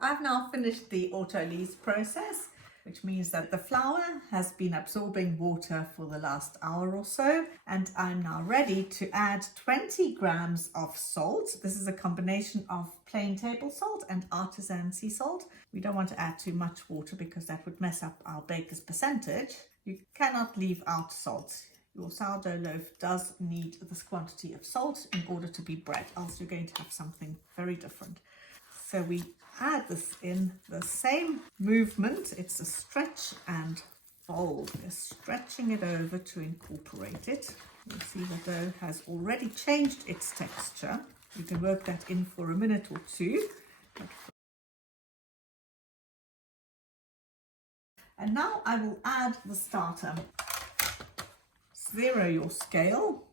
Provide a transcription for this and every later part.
I've now finished the autolyse process, which means that the flour has been absorbing water for the last hour or so, and I'm now ready to add 20 grams of salt. This is a combination of plain table salt and artisan sea salt. We don't want to add too much water because that would mess up our baker's percentage. You cannot leave out salt. Your sourdough loaf does need this quantity of salt in order to be bread, else you're going to have something very different. So we add this in the same movement. It's a stretch and fold. We're stretching it over to incorporate it. You'll see the dough has already changed its texture. You can work that in for a minute or two. And now I will add the starter. Zero your scale.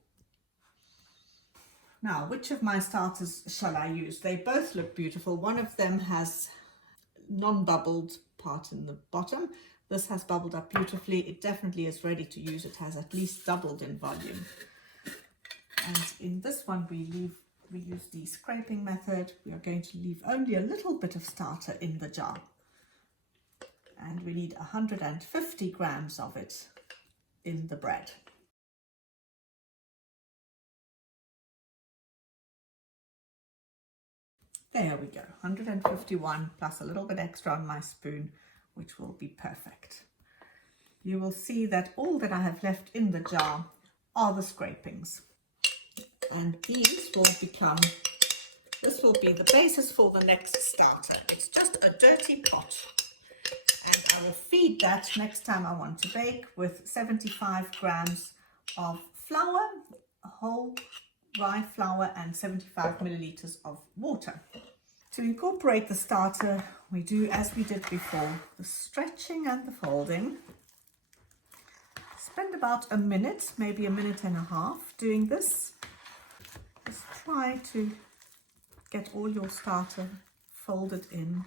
Now, which of my starters shall I use? They both look beautiful. One of them has non-bubbled part in the bottom. This has bubbled up beautifully. It definitely is ready to use. It has at least doubled in volume. And in this one, we use the scraping method. We are going to leave only a little bit of starter in the jar. And we need 150 grams of it in the bread. There we go, 151 plus a little bit extra on my spoon, which will be perfect. You will see that all that I have left in the jar are the scrapings. And these will become, this will be the basis for the next starter. It's just a dirty pot. And I will feed that next time I want to bake with 75 grams of flour, whole rye flour, and 75 milliliters of water. To incorporate the starter, we do as we did before, the stretching and the folding. Spend about a minute, maybe a minute and a half doing this. Just try to get all your starter folded in.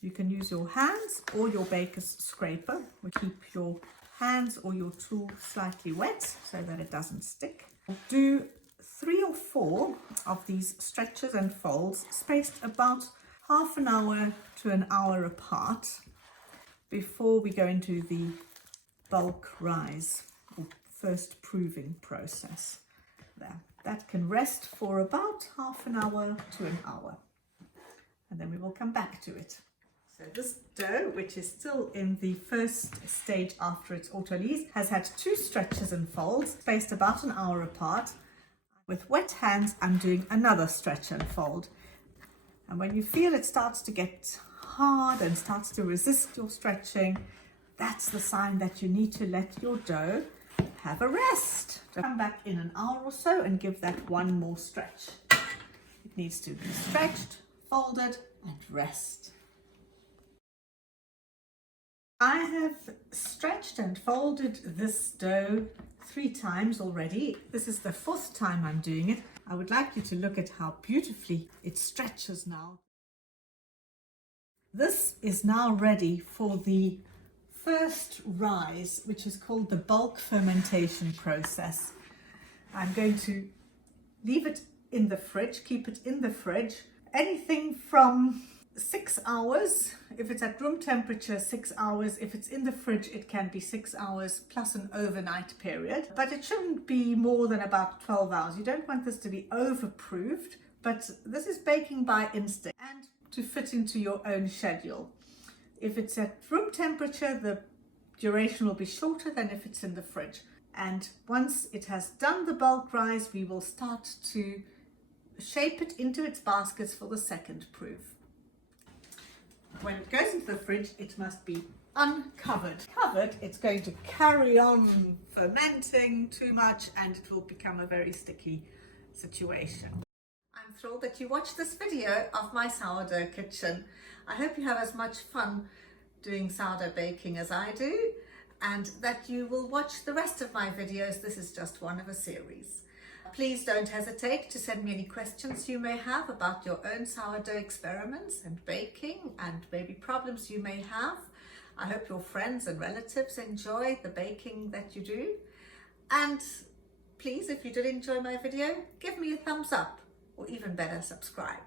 You can use your hands or your baker's scraper, which keep your hands or your tool slightly wet so that it doesn't stick. Do 3 or 4 of these stretches and folds spaced about half an hour to an hour apart before we go into the bulk rise or first proving process. There, that can rest for about half an hour to an hour, and then we will come back to it. So this dough, which is still in the first stage after its autolyse, has had 2 stretches and folds spaced about an hour apart. With wet hands, I'm doing another stretch and fold. And when you feel it starts to get hard and starts to resist your stretching, that's the sign that you need to let your dough have a rest. Come back in an hour or so and give that one more stretch. It needs to be stretched, folded, and rest. I have stretched and folded this dough 3 times already. This is the 4th time I'm doing it. I would like you to look at how beautifully it stretches now. This is now ready for the first rise, which is called the bulk fermentation process. I'm going to leave it in the fridge, keep it in the fridge, anything from 6 hours. If it's at room temperature, 6 hours. If it's in the fridge, it can be 6 hours plus an overnight period. But it shouldn't be more than about 12 hours. You don't want this to be overproofed, but this is baking by instinct and to fit into your own schedule. If it's at room temperature, the duration will be shorter than if it's in the fridge. And once it has done the bulk rise, we will start to shape it into its baskets for the second proof. When it goes into the fridge, it must be uncovered. Covered, it's going to carry on fermenting too much and it will become a very sticky situation. I'm thrilled that you watched this video of my sourdough kitchen. I hope you have as much fun doing sourdough baking as I do, and that you will watch the rest of my videos. This is just one of a series. Please don't hesitate to send me any questions you may have about your own sourdough experiments and baking, and maybe problems you may have. I hope your friends and relatives enjoy the baking that you do. And please, if you did enjoy my video, give me a thumbs up, or even better, subscribe.